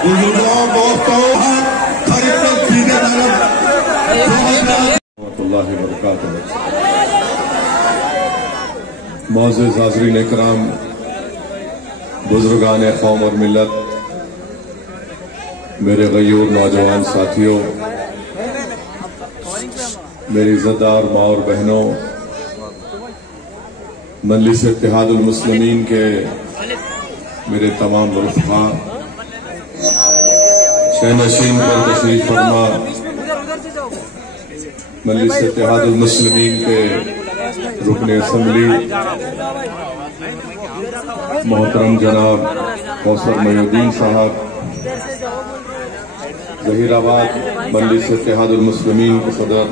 बुजुर्गों दोस्तों मोअज़्ज़िज़ हाज़रीन इकराम, बुजुर्गान कौम और मिल्लत, मेरे गयूर नौजवान साथियों, मेरी इज़्ज़तदार माँ और बहनों, मजलिस इत्तेहादुल मुस्लिमीन के मेरे तमाम रुफ़क़ा, शहनशीन पर तशरीफ़ फरमा, मजलिस इत्तेहादुल मुस्लिमीन के रुकने असम्बली मोहतरम जनाब कौसर मोहिउद्दीन साहब, ज़हीराबाद मजलिस इत्तेहादुल मुस्लिमीन के सदर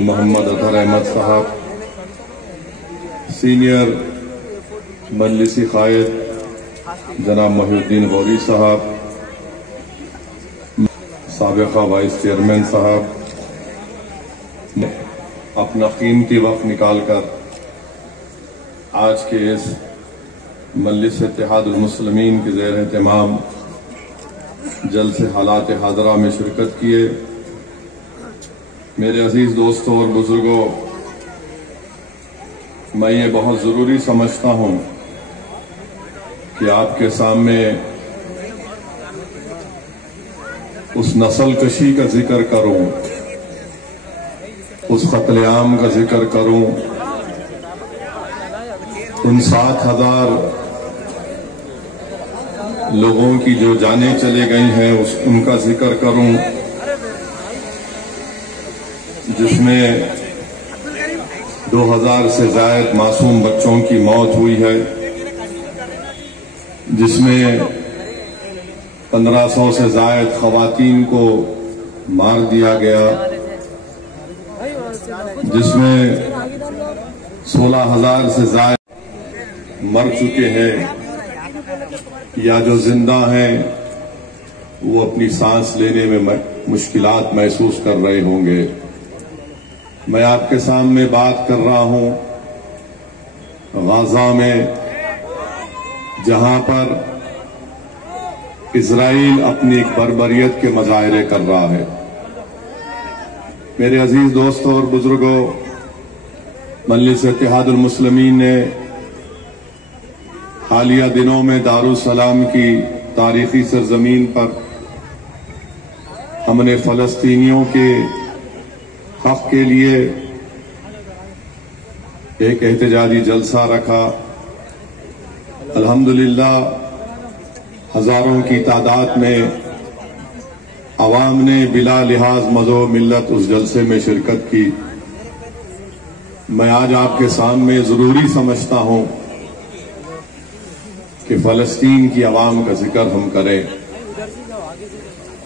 मोहम्मद अतहर अहमद साहब, सीनियर मजलिसी कायद जनाब मोहिउद्दीन गौरी साहब, साबिक़ा वाइस चेयरमैन साहब, अपना कीमती वक्त निकालकर आज के इस मजलिस इत्तेहादुल मुस्लिमीन के ज़ेर एहतमाम जलसे हालात हाज़रा में शिरकत किए। मेरे अजीज दोस्तों और बुजुर्गों, मैं ये बहुत ज़रूरी समझता हूँ कि आपके सामने उस नस्ल कशी का जिक्र करूँ, उस कत्लेआम का जिक्र करूं, उन 7,000 लोगों की जो जानें चले गई हैं उनका जिक्र करूं, जिसमें 2000 से ज़ायद मासूम बच्चों की मौत हुई है, जिसमें 1500 से ज़ायद ख़वातीन को मार दिया गया, जिसमें 16,000 से ज़ायद मर चुके हैं या जो जिंदा हैं वो अपनी सांस लेने में मुश्किलात महसूस कर रहे होंगे। मैं आपके सामने बात कर रहा हूं गाजा में, जहां पर इजराइल अपनी एक बर्बरियत के मजाहरे कर रहा है। मेरे अजीज दोस्तों और बुजुर्गों, मजलिस इत्तेहादुल मुस्लिमीन ने हालिया दिनों में दारुस्सलाम की तारीखी सरजमीन पर हमने फलस्तीनियों के हक के लिए एक एहतजाजी जलसा रखा। अल्हम्दुलिल्लाह हजारों की तादाद में अवाम ने बिला लिहाज मज़ो मिल्लत उस जलसे में शिरकत की। मैं आज आपके सामने जरूरी समझता हूं कि फलस्तीन की अवाम का जिक्र हम करें,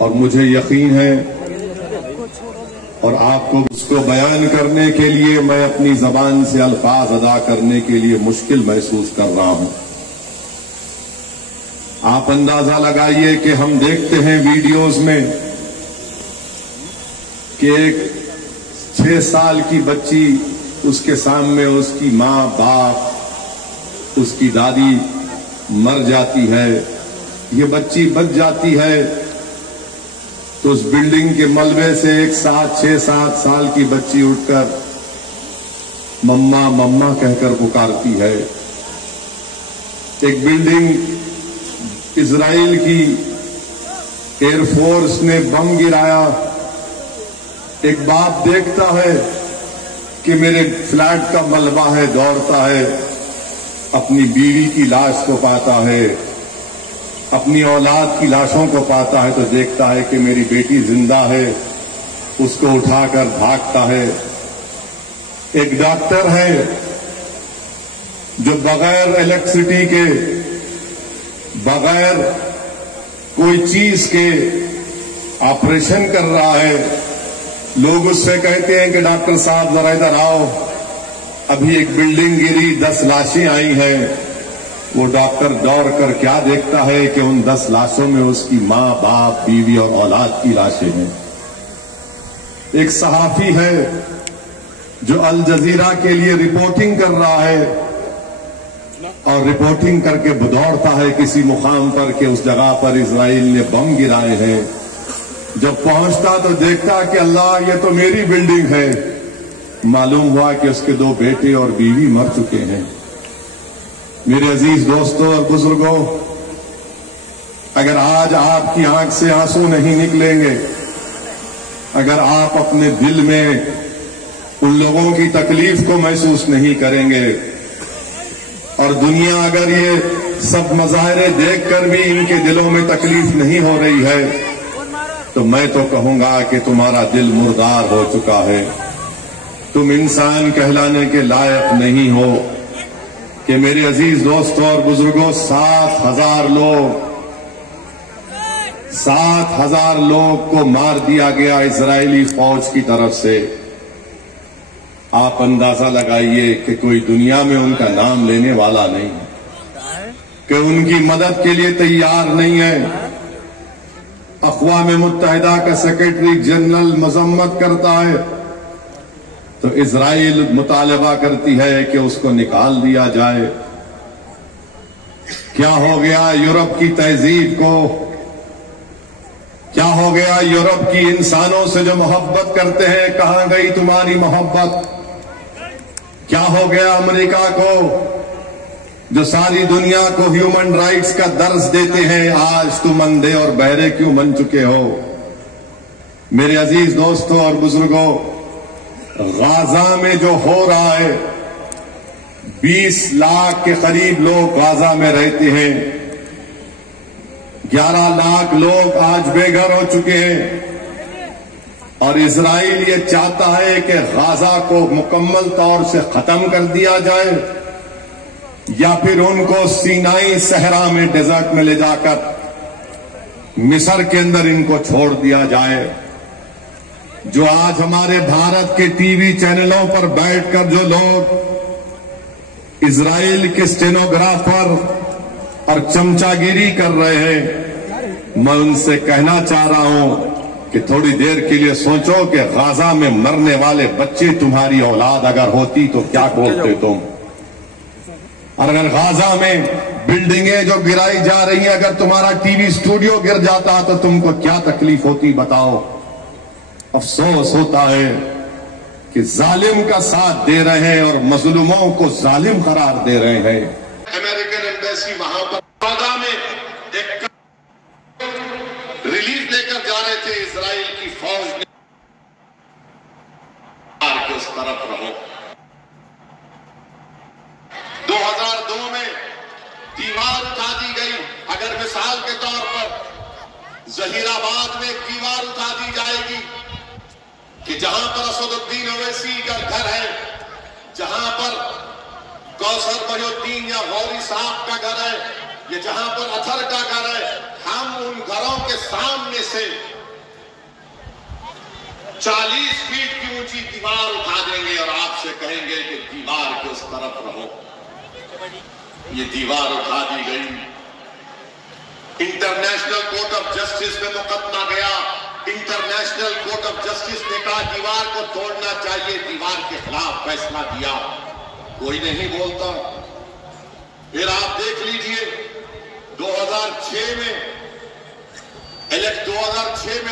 और मुझे यकीन है और आपको उसको बयान करने के लिए मैं अपनी जबान से अल्फाज अदा करने के लिए मुश्किल महसूस कर रहा हूं। आप अंदाजा लगाइए कि हम देखते हैं वीडियोस में कि एक 6 साल की बच्ची, उसके सामने उसकी मां, बाप, उसकी दादी मर जाती है, ये बच्ची बच जाती है तो उस बिल्डिंग के मलबे से एक 6-7 साल की बच्ची उठकर मम्मा मम्मा कहकर पुकारती है। एक बिल्डिंग इजराइल की एयरफोर्स ने बम गिराया, एक बाप देखता है कि मेरे फ्लैट का मलबा है, दौड़ता है, अपनी बीवी की लाश को पाता है, अपनी औलाद की लाशों को पाता है तो देखता है कि मेरी बेटी जिंदा है, उसको उठाकर भागता है। एक डॉक्टर है जो बगैर इलेक्ट्रिसिटी के, बगैर कोई चीज के ऑपरेशन कर रहा है। लोग उससे कहते हैं कि डॉक्टर साहब जरा इधर आओ, अभी एक बिल्डिंग गिरी, 10 लाशें आई हैं। वो डॉक्टर दौड़ कर क्या देखता है कि उन 10 लाशों में उसकी मां, बाप, बीवी और औलाद की लाशें हैं। एक सहाफी है जो अल जजीरा के लिए रिपोर्टिंग कर रहा है और रिपोर्टिंग करके दौड़ता है किसी मुकाम पर कि उस जगह पर इजराइल ने बम गिराए हैं। जब पहुंचता तो देखता कि अल्लाह ये तो मेरी बिल्डिंग है। मालूम हुआ कि उसके 2 बेटे और बीवी मर चुके हैं। मेरे अजीज दोस्तों और बुजुर्गों, अगर आज आपकी आंख से आंसू नहीं निकलेंगे, अगर आप अपने दिल में उन लोगों की तकलीफ को महसूस नहीं करेंगे और दुनिया अगर ये सब मज़ाहिरे देखकर भी इनके दिलों में तकलीफ नहीं हो रही है, तो मैं तो कहूंगा कि तुम्हारा दिल मुर्दार हो चुका है। तुम इंसान कहलाने के लायक नहीं हो। कि मेरे अजीज दोस्तों और बुजुर्गों, 7,000 लोग को मार दिया गया इजरायली फौज की तरफ से। आप अंदाजा लगाइए कि कोई दुनिया में उनका नाम लेने वाला नहीं, कि उनकी मदद के लिए तैयार नहीं है। अक़वाम मुत्तहिदा का सेक्रेटरी जनरल मजम्मत करता है तो इजराइल मुतालबा करती है कि उसको निकाल दिया जाए। क्या हो गया यूरोप की तहजीब को? क्या हो गया यूरोप की इंसानों से जो मोहब्बत करते हैं? कहां गई तुम्हारी मोहब्बत? क्या हो गया अमेरिका को जो सारी दुनिया को ह्यूमन राइट्स का दर्ज देते हैं? आज तुम अंधे और बहरे क्यों बन चुके हो? मेरे अजीज दोस्तों और बुजुर्गों, गाजा में जो हो रहा है, 20 लाख के करीब लोग गाजा में रहते हैं। 11 लाख लोग आज बेघर हो चुके हैं और इजराइल ये चाहता है कि गाजा को मुकम्मल तौर से खत्म कर दिया जाए या फिर उनको सीनाई सहरा में, डेजर्ट में ले जाकर मिस्र के अंदर इनको छोड़ दिया जाए। जो आज हमारे भारत के टीवी चैनलों पर बैठकर जो लोग इजराइल के स्टेनोग्राफर और चमचागिरी कर रहे हैं, मैं उनसे कहना चाह रहा हूं कि थोड़ी देर के लिए सोचो कि गाजा में मरने वाले बच्चे तुम्हारी औलाद अगर होती तो क्या बोलते तुम? और अगर गाजा में बिल्डिंगें जो गिराई जा रही हैं, अगर तुम्हारा टीवी स्टूडियो गिर जाता तो तुमको क्या तकलीफ होती बताओ? अफसोस होता है कि जालिम का साथ दे रहे हैं और मजलूमों को जालिम करार दे रहे हैं। अमेरिकन एम्बेसी वहां पर 14 में एक रिलीफ लेकर जा रहे थे इजराइल की फौज ने के उस तरफ रहो। 2002 में दीवार उठा दी गई। अगर मिसाल के तौर पर जहीराबाद में एक दीवार उठा दी जाएगी कि जहां पर असदुद्दीन ओवैसी का घर है, जहां पर कौसर मोहिउद्दीन या गौरी साहब का घर है, या जहां पर अथर का घर है, हम उन घरों के सामने से 40 फीट की ऊंची दीवार उठा देंगे और आपसे कहेंगे कि दीवार के उस तरफ रहो। ये दीवार उठा दी गई। इंटरनेशनल कोर्ट ऑफ जस्टिस में मुकदमा गया। इंटरनेशनल कोर्ट ऑफ जस्टिस ने कहा दीवार को तोड़ना चाहिए, दीवार के खिलाफ फैसला दिया। कोई नहीं बोलता। फिर आप देख लीजिए 2006 में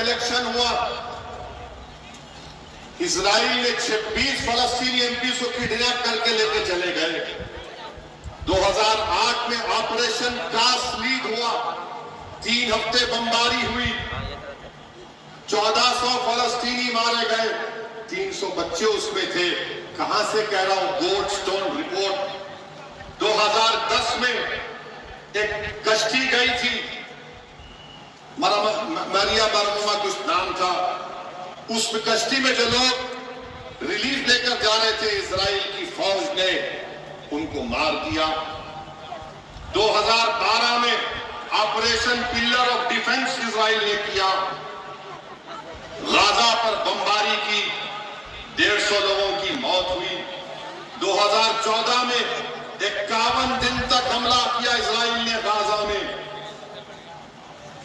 इलेक्शन हुआ। इजराइल ने 26 फलस्तीनी एमपी को किडनैप करके लेके चले गए। 2008 में ऑपरेशन कास्ट लीड हुआ। 3 हफ्ते बमबारी हुई। 1400 फलस्तीनी मारे गए। 300 बच्चे उसमें थे। कहां से कह रहा हूं, गोल्डस्टोन रिपोर्ट। 2010 में एक कश्ती गई थी, मरिया मरमुमा कुछ नाम था। उस कश्ती में जो लोग रिलीफ लेकर जा रहे थे, इजराइल की फौज ने उनको मार दिया। 2012 में operation pillar of defence Israel ने किया। गाजा पर बमबारी की, 150 लोगों की मौत हुई। 2014 में 51 दिन तक हमला किया इजराइल ने गाजा में।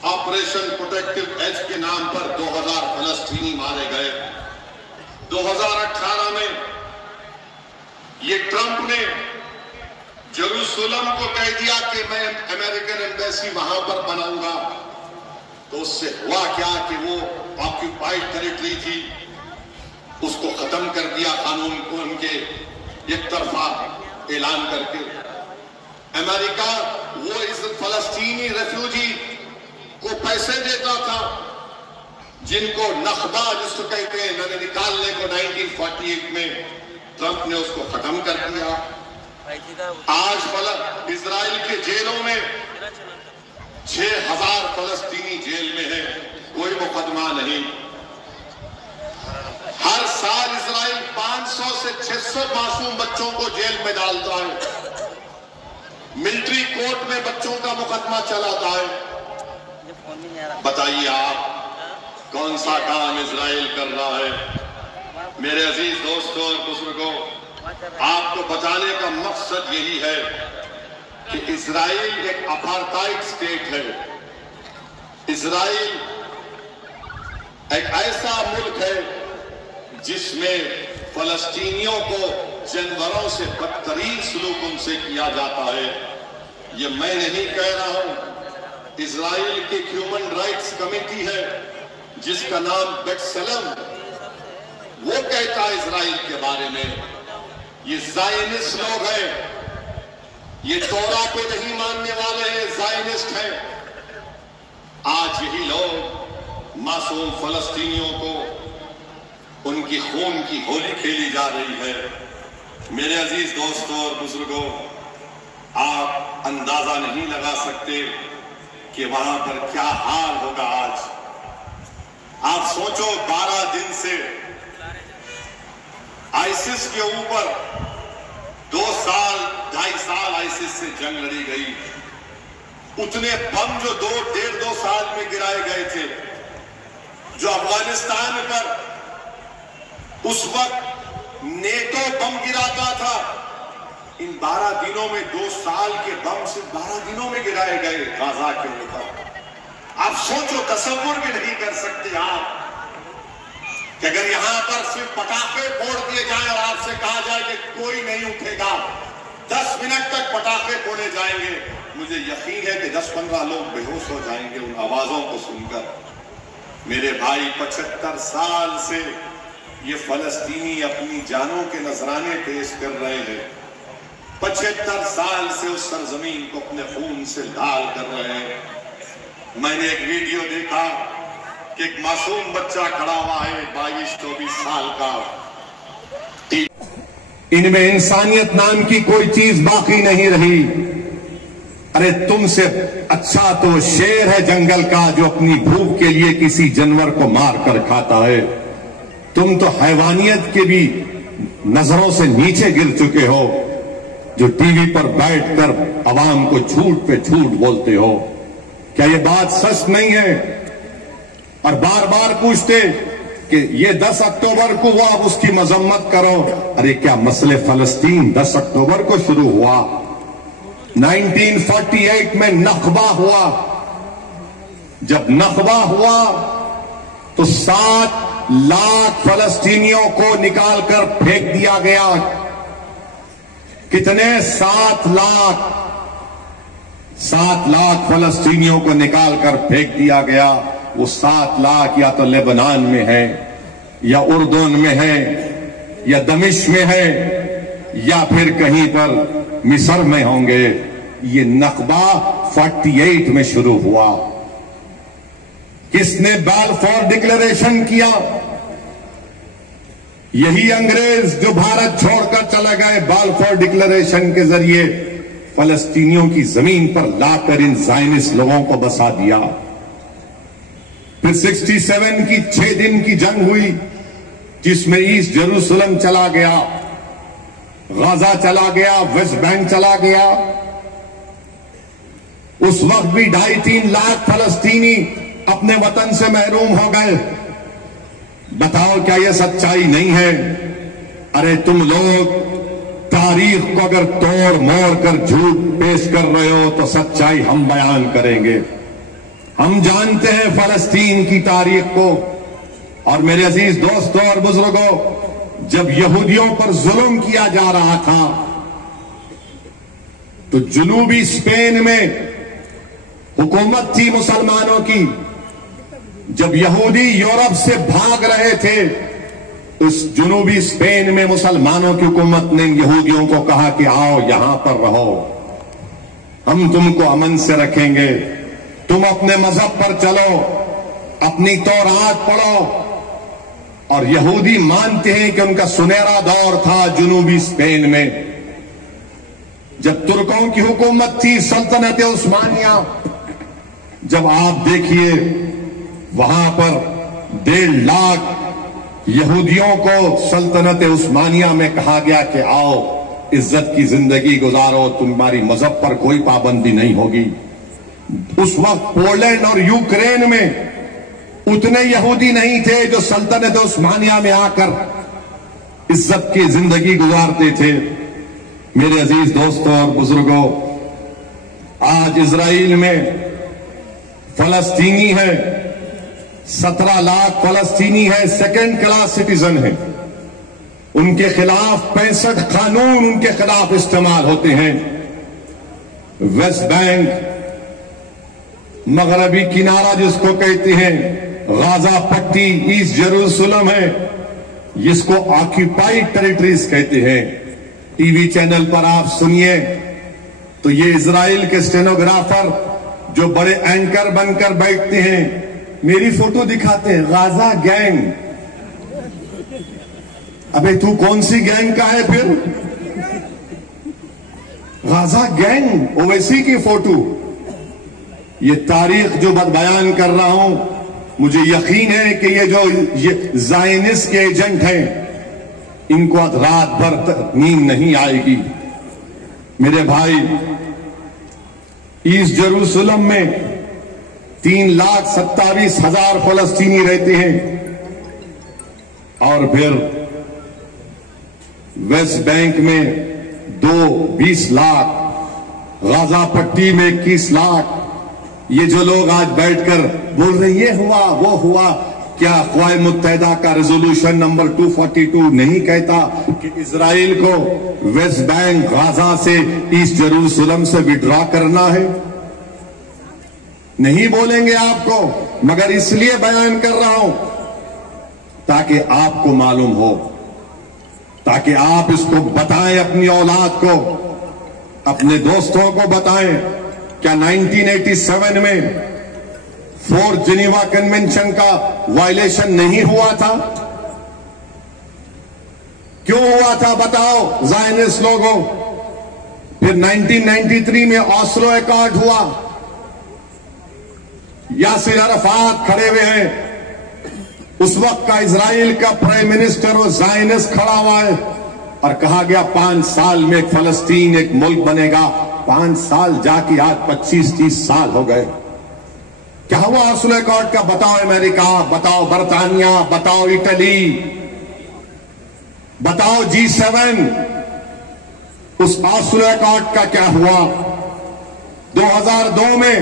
ऑपरेशन प्रोटेक्टिव एज के नाम पर 2000 फलस्तीनी मारे गए। 2018 में ये ट्रंप ने जेरूसलम को कह दिया कि मैं अमेरिकन एम्बेसी वहां पर बनाऊंगा, तो उससे हुआ क्या कि वो ऑक्यूपाइड टेरिटरी थी, उसको खत्म कर दिया कानून को उनके एक तरफा ऐलान करके। अमेरिका वो इस फलस्तीनी रेफ्यूजी को पैसे देता था, जिनको नखबा जिसको कहते हैं मैंने निकालने को 1948 में ट्रंप ने उसको खत्म कर दिया। आज इजराइल के जेलों में 6000 फलस्तीनी जेल में है, कोई मुकदमा नहीं। हर साल इजराइल 500 से 600 मासूम बच्चों को जेल में डालता है, मिलिट्री कोर्ट में बच्चों का मुकदमा चलाता है। बताइए आप कौन सा काम इजराइल कर रहा है? मेरे अजीज दोस्तों और बुजुर्गों, आपको बताने का मकसद यही है कि इजराइल एक अपार्थाइड स्टेट है। इजराइल एक ऐसा मुल्क है जिसमें फलस्तीनियों को जानवरों से बदतरीन सलूक उनसे किया जाता है। ये मैं नहीं कह रहा हूं, इजराइल की ह्यूमन राइट्स कमेटी है जिसका नाम बेटसलम, वो कहता है इजराइल के बारे में। ये ज़ायनिस्ट लोग हैं, ये तोरा पे नहीं मानने वाले हैं, ज़ायनिस्ट हैं। आज यही लोग मासूम फलस्तीनियों को उनकी खून की होली खेली जा रही है। मेरे अजीज दोस्तों और बुजुर्गों, आप अंदाजा नहीं लगा सकते कि वहां पर क्या हाल होगा आज। आप सोचो 12 दिन से आईसिस के ऊपर 2 साल 2.5 साल आईसिस से जंग लड़ी गई। उतने बम जो 2-1.5-2 साल में गिराए गए थे, जो अफगानिस्तान पर उस वक्त नेटो बम गिराता था, इन 12 दिनों में 2 साल के बम सिर्फ 12 दिनों में गिराए गए गाजा के ऊपर। आप सोचो, तसव्वुर भी नहीं कर सकते आप कि अगर यहां पर सिर्फ पटाखे फोड़ दिए जाएं और आपसे कहा जाए कि कोई नहीं उठेगा, 10 मिनट तक पटाखे फोड़े जाएंगे, मुझे यकीन है कि 10-15 लोग बेहोश हो जाएंगे उन आवाजों को सुनकर। मेरे भाई 75 साल से ये फलस्तीनी अपनी जानों के नजराने पेश कर रहे हैं। 75 साल से उस सरजमीन को अपने खून से लाल कर रहे हैं। मैंने एक वीडियो देखा कि एक मासूम बच्चा खड़ा हुआ है 22-24 साल का। इनमें इंसानियत नाम की कोई चीज बाकी नहीं रही। अरे तुमसे अच्छा तो शेर है जंगल का जो अपनी भूख के लिए किसी जानवर को मार कर खाता है। तुम तो हैवानियत के भी नजरों से नीचे गिर चुके हो, जो टीवी पर बैठकर अवाम को झूठ पे झूठ बोलते हो। क्या ये बात सच नहीं है? और बार बार पूछते कि ये 10 अक्टूबर को हुआ, अब उसकी मजम्मत करो। अरे क्या मसले फलस्तीन 10 अक्टूबर को शुरू हुआ? 1948 में नखबा हुआ। जब नखबा हुआ तो 7 लाख फलस्तीनियों को निकालकर फेंक दिया गया। कितने? 7 लाख फलस्तीनियों को निकालकर फेंक दिया गया। वो 7 लाख या तो लेबनान में है, या उर्दून में है, या दमिश्क में है, या फिर कहीं पर मिस्र में होंगे। ये नकबा 48 में शुरू हुआ। किसने बाल्फोर डिक्लेरेशन किया? यही अंग्रेज जो भारत छोड़कर चले गए, बाल्फोर डिक्लेरेशन के जरिए फलस्तीनियों की जमीन पर लाकर इन ज़ायनिस्ट लोगों को बसा दिया। फिर 67 की 6 दिन की जंग हुई, जिसमें ईस्ट जेरूसलम चला गया, गाजा चला गया, वेस्ट बैंक चला गया। उस वक्त भी 2.5-3 लाख फलस्तीनी अपने वतन से महरूम हो गए। बताओ क्या यह सच्चाई नहीं है? अरे तुम लोग तारीख को अगर तोड़ मोड़ कर झूठ पेश कर रहे हो तो सच्चाई हम बयान करेंगे। हम जानते हैं फलस्तीन की तारीख को। और मेरे अजीज दोस्तों और बुजुर्गों, जब यहूदियों पर जुल्म किया जा रहा था, तो जुनूबी स्पेन में हुकूमत थी मुसलमानों की। जब यहूदी यूरोप से भाग रहे थे, उस जुनूबी स्पेन में मुसलमानों की हुकूमत ने यहूदियों को कहा कि आओ यहां पर रहो, हम तुमको अमन से रखेंगे, तुम अपने मजहब पर चलो, अपनी तौरात पढ़ो। और यहूदी मानते हैं कि उनका सुनहरा दौर था जुनूबी स्पेन में, जब तुर्कों की हुकूमत थी, सल्तनत उस्मानिया। जब आप देखिए वहां पर 1.5 लाख यहूदियों को सल्तनत उस्मानिया में कहा गया कि आओ इज्जत की जिंदगी गुजारो, तुम्हारी मजहब पर कोई पाबंदी नहीं होगी। उस वक्त पोलैंड और यूक्रेन में उतने यहूदी नहीं थे जो सल्तनत उस्मानिया में आकर इज्जत की जिंदगी गुजारते थे। मेरे अजीज दोस्तों और बुजुर्गों, आज इजराइल में फलस्तीनी है, 17 लाख फलस्तीनी है, सेकंड क्लास सिटीजन है। उनके खिलाफ 65 कानून उनके खिलाफ इस्तेमाल होते हैं। वेस्ट बैंक, मगरबी किनारा जिसको कहते हैं, गाजा पट्टी, ईस्ट जेरूसलम है, जिसको ऑक्यूपाइड टेरिटरीज कहते हैं। टीवी चैनल पर आप सुनिए तो ये इजराइल के स्टेनोग्राफर जो बड़े एंकर बनकर बैठते हैं, मेरी फोटो दिखाते हैं, गाजा गैंग। अबे तू कौन सी गैंग का है फिर? गाजा गैंग, ओवैसी की फोटो। ये तारीख जो बयान कर रहा हूं, मुझे यकीन है कि ये ज़ायनिस्ट के एजेंट हैं, इनको आज रात भर नींद नहीं आएगी। मेरे भाई, ईस्ट जेरूसलम में 3,27,000 फलस्तीनी रहते हैं, और फिर वेस्ट बैंक में 20 लाख, गाजा पट्टी में 21 लाख। ये जो लोग आज बैठकर बोल रहे ये हुआ वो हुआ, क्या अक़वाम मुत्तहिदा का रेजोल्यूशन नंबर 242 नहीं कहता कि इजराइल को वेस्ट बैंक, गाजा से, ईस्ट जेरूसलम से विड्रॉ करना है? नहीं बोलेंगे आपको, मगर इसलिए बयान कर रहा हूं ताकि आपको मालूम हो, ताकि आप इसको बताएं अपनी औलाद को, अपने दोस्तों को बताएं। क्या 1987 में 4th जिनीवा कन्वेंशन का वायलेशन नहीं हुआ था? क्यों हुआ था बताओ ज़ायनिस्ट लोगों? फिर 1993 में ऑस्लो अकॉर्ड हुआ, यासिर अराफात खड़े हुए हैं, उस वक्त का इजराइल का प्राइम मिनिस्टर और ज़ायनिस्ट खड़ा हुआ है, और कहा गया 5 साल में फलस्तीन एक मुल्क बनेगा। 5 साल जाके आज 25-30 साल हो गए। क्या हुआ ऑस्लो अकॉर्ड का? बताओ अमेरिका, बताओ बरतानिया, बताओ इटली, बताओ G7, उस ऑस्लो अकॉर्ड का क्या हुआ? 2002 में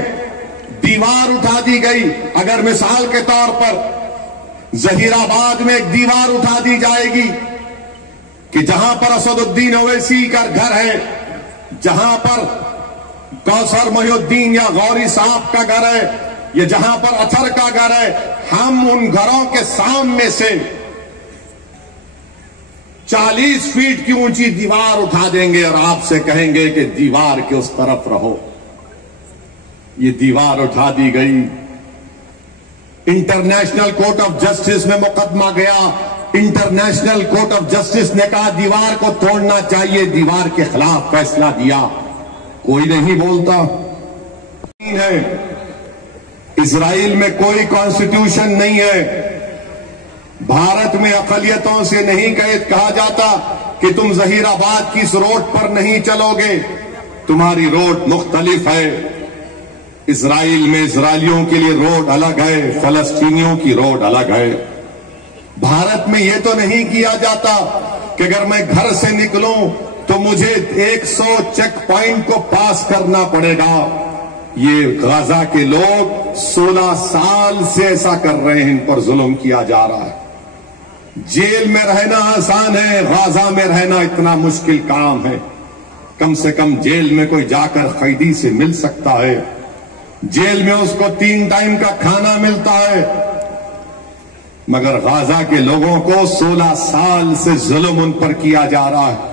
दीवार उठा दी गई। अगर मिसाल के तौर पर जहीराबाद में एक दीवार उठा दी जाएगी कि जहां पर असदुद्दीन ओवैसी का घर है, जहां पर कौसर मोहिउद्दीन या गौरी साहब का घर है, या जहां पर अथर का घर है, हम उन घरों के सामने से 40 फीट की ऊंची दीवार उठा देंगे और आपसे कहेंगे कि दीवार के उस तरफ रहो। ये दीवार उठा दी गई। इंटरनेशनल कोर्ट ऑफ जस्टिस में मुकदमा गया। इंटरनेशनल कोर्ट ऑफ जस्टिस ने कहा दीवार को तोड़ना चाहिए, दीवार के खिलाफ फैसला दिया। कोई नहीं बोलता है। इजराइल में कोई कॉन्स्टिट्यूशन नहीं है। भारत में अक़लियतों से नहीं कहा जाता कि तुम जहीराबाद की इस रोड पर नहीं चलोगे, तुम्हारी रोड मुख्तलिफ है। इजराइल में इजराइलियों के लिए रोड अलग है, फलस्तीनियों की रोड अलग है। भारत में यह तो नहीं किया जाता कि अगर मैं घर से निकलूं तो मुझे 100 चेक पॉइंट को पास करना पड़ेगा। ये गाजा के लोग 16 साल से ऐसा कर रहे हैं, इन पर जुल्म किया जा रहा है। जेल में रहना आसान है, गाजा में रहना इतना मुश्किल काम है। कम से कम जेल में कोई जाकर कैदी से मिल सकता है। जेल में उसको 3 टाइम का खाना मिलता है। मगर गाजा के लोगों को 16 साल से जुल्म उन पर किया जा रहा है।